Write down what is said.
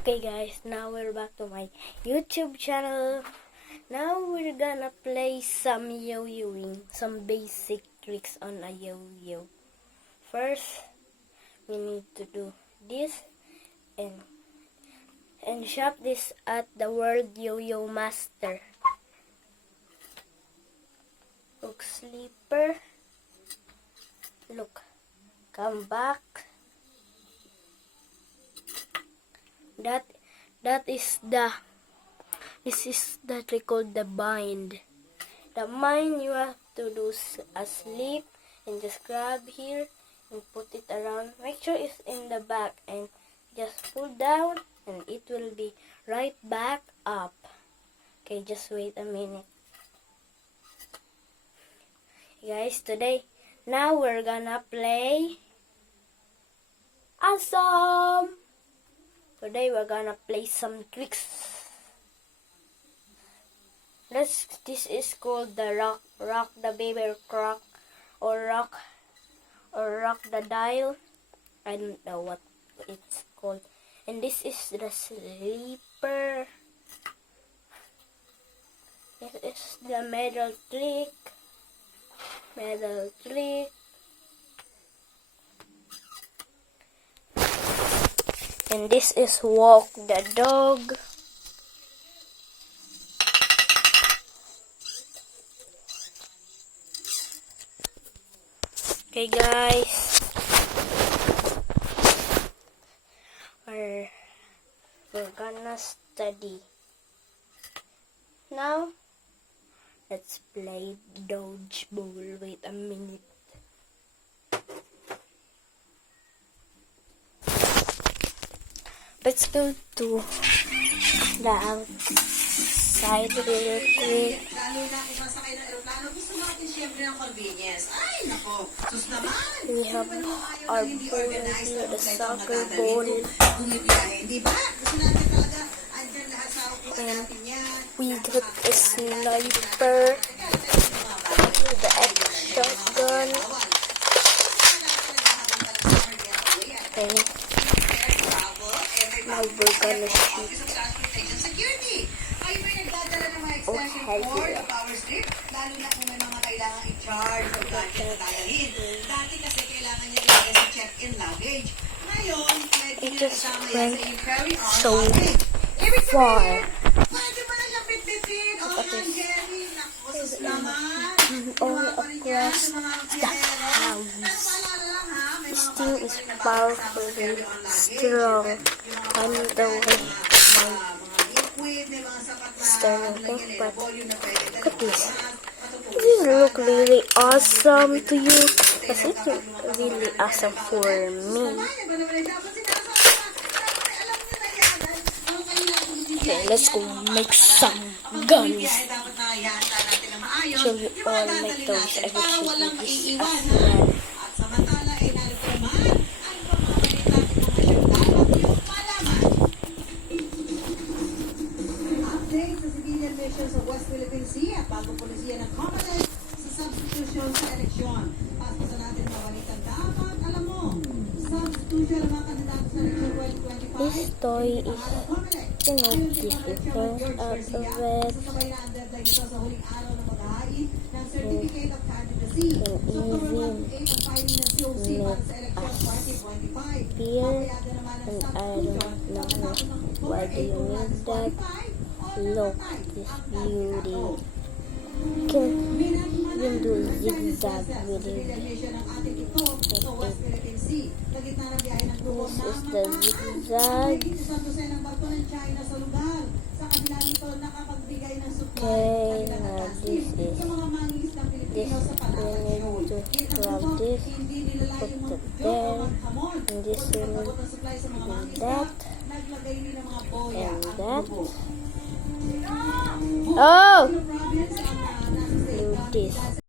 Okay guys, now we're back to my YouTube channel. Now we're gonna play some yo-yoing, some basic tricks on a yo-yo. First, we need to do this and shop this at the World Yo-Yo Master. Look, sleeper. Look, come back. This is the trick called the bind. The bind you have to do asleep and just grab here and put it around. Make sure it's in the back and just pull down and it will be right back up. Okay, just wait a minute. Guys, now we're gonna play awesome. Today we're gonna play some tricks. This is called the rock the baby rock or rock the dial. I don't know what it's called. And this is the sleeper. This is the middle trick. And this is walk the dog. Okay guys, we're gonna study. Now, let's play dodgeball. Wait a minute. Let's go to the outside real quick. We have our ball here, the soccer ball. And we got a sniper, the shotgun. Okay. Now we're gonna shoot. Oh, hello. It just went so far. All across the house. This thing is powerful and strong. I'm the way starting, but look at this. Does it look really awesome to you? Does it look really awesome for me? Okay, let's go make some guns. Show you all my toys. I will show you this as well. Sa West Philippine Sea at bagong polisiya ng Comelec sa substitution sa eleksyon. Pasok sa natin mabalitan dapat. Alam mo, substitution ng mga kandidato sa eleksyon 2025. This toy is, you know, different out of it. Sasabay na ang deadline ito sa huling araw ng paghahain ng Certificate of Candidacy. So, October 28 ang filing ng COC para sa eleksyon 2025. Here, and I don't know why do you need that. Look, this beauty. You can even do zigzag with it. This is the zigzag. Okay, now this is this. We need to grab this, put it there, and this will do that, and that. Oh! Do this.